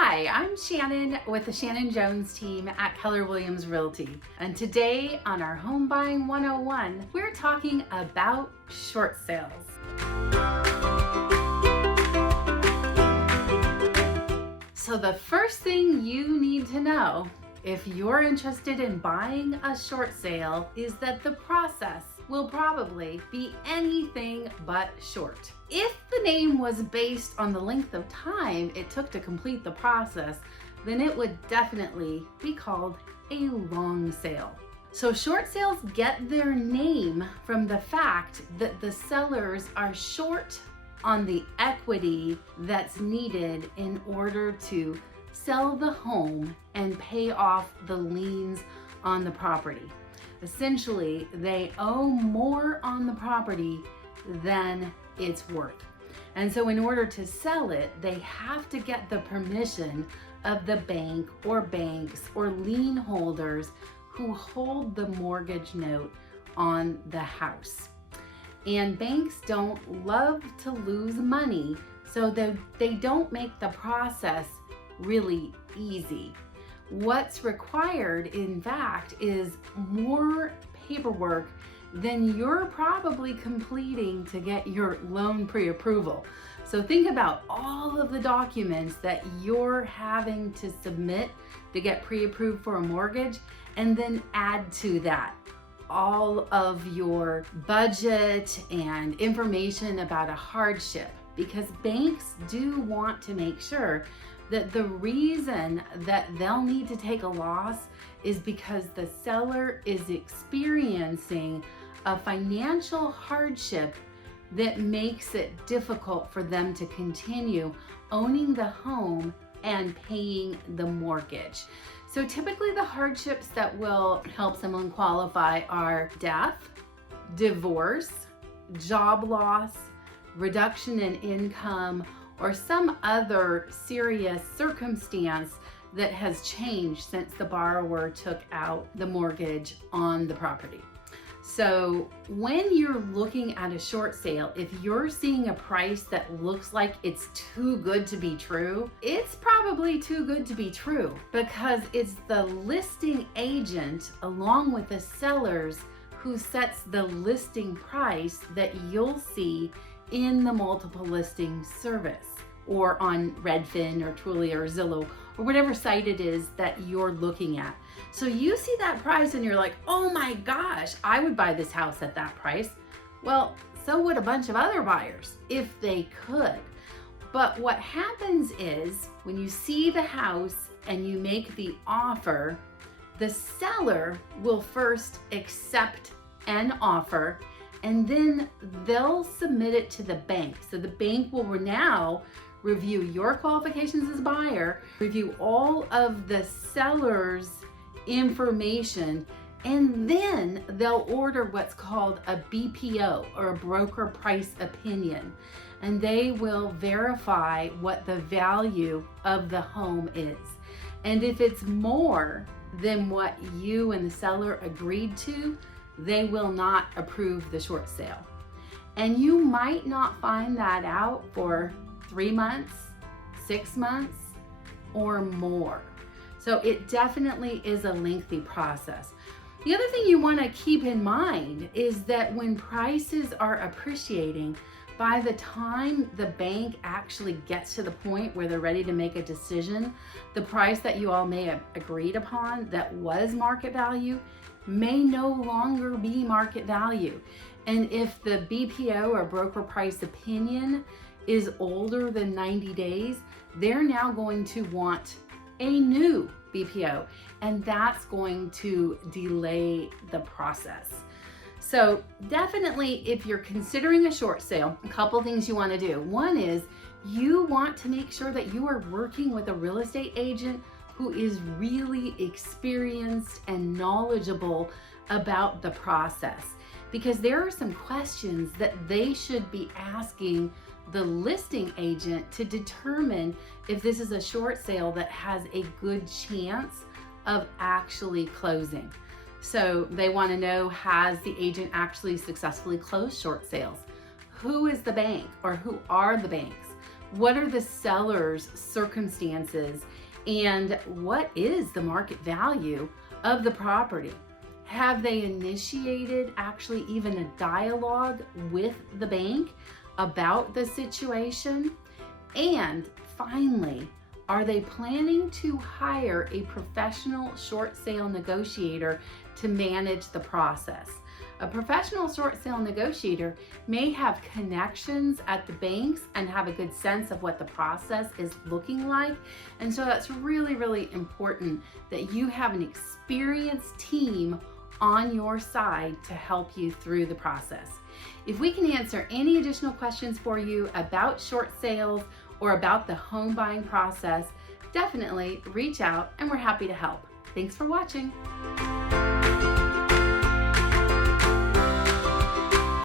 Hi, I'm Shannon with the Shannon Jones Team at Keller Williams Realty. And today on our Home Buying 101, we're talking about short sales. So the first thing you need to know if you're interested in buying a short sale is that the process will probably be anything but short. If the name was based on the length of time it took to complete the process, then it would definitely be called a long sale. So short sales get their name from the fact that the sellers are short on the equity that's needed in order to sell the home and pay off the liens on the property. Essentially, they owe more on the property than it's worth. And so in order to sell it, they have to get the permission of the bank or banks or lien holders who hold the mortgage note on the house. And banks don't love to lose money, so they don't make the process really easy. What's required, in fact, is more paperwork than you're probably completing to get your loan pre-approval. So think about all of the documents that you're having to submit to get pre-approved for a mortgage, and then add to that all of your budget and information about a hardship, because banks do want to make sure that the reason that they'll need to take a loss is because the seller is experiencing a financial hardship that makes it difficult for them to continue owning the home and paying the mortgage. So typically the hardships that will help someone qualify are death, divorce, job loss, reduction in income, or some other serious circumstance that has changed since the borrower took out the mortgage on the property. So when you're looking at a short sale, if you're seeing a price that looks like it's too good to be true, it's probably too good to be true, because it's the listing agent along with the sellers who sets the listing price that you'll see in the multiple listing service, or on Redfin or Trulia or Zillow or whatever site it is that you're looking at. So you see that price and you're like, oh my gosh, I would buy this house at that price. Well, so would a bunch of other buyers if they could. But what happens is when you see the house and you make the offer, the seller will first accept an offer, and then they'll submit it to the bank. So the bank will now review your qualifications as a buyer, review all of the seller's information, and then they'll order what's called a BPO, or a broker price opinion. And they will verify what the value of the home is. And if it's more than what you and the seller agreed to, they will not approve the short sale. And you might not find that out for 3 months, 6 months, or more. So it definitely is a lengthy process. The other thing you want to keep in mind is that when prices are appreciating, by the time the bank actually gets to the point where they're ready to make a decision, the price that you all may have agreed upon that was market value may no longer be market value. And if the BPO, or broker price opinion, is older than 90 days, they're now going to want a new BPO, and that's going to delay the process. So definitely, if you're considering a short sale, a couple things you want to do. One is you want to make sure that you are working with a real estate agent who is really experienced and knowledgeable about the process, because there are some questions that they should be asking the listing agent to determine if this is a short sale that has a good chance of actually closing. So they want to know, has the agent actually successfully closed short sales? Who is the bank, or who are the banks? What are the seller's circumstances? And what is the market value of the property? Have they initiated actually even a dialogue with the bank about the situation? And finally, are they planning to hire a professional short sale negotiator to manage the process? A professional short sale negotiator may have connections at the banks and have a good sense of what the process is looking like. And so that's really, really important that you have an experienced team on your side to help you through the process. If we can answer any additional questions for you about short sales or about the home buying process, definitely reach out and we're happy to help. Thanks for watching.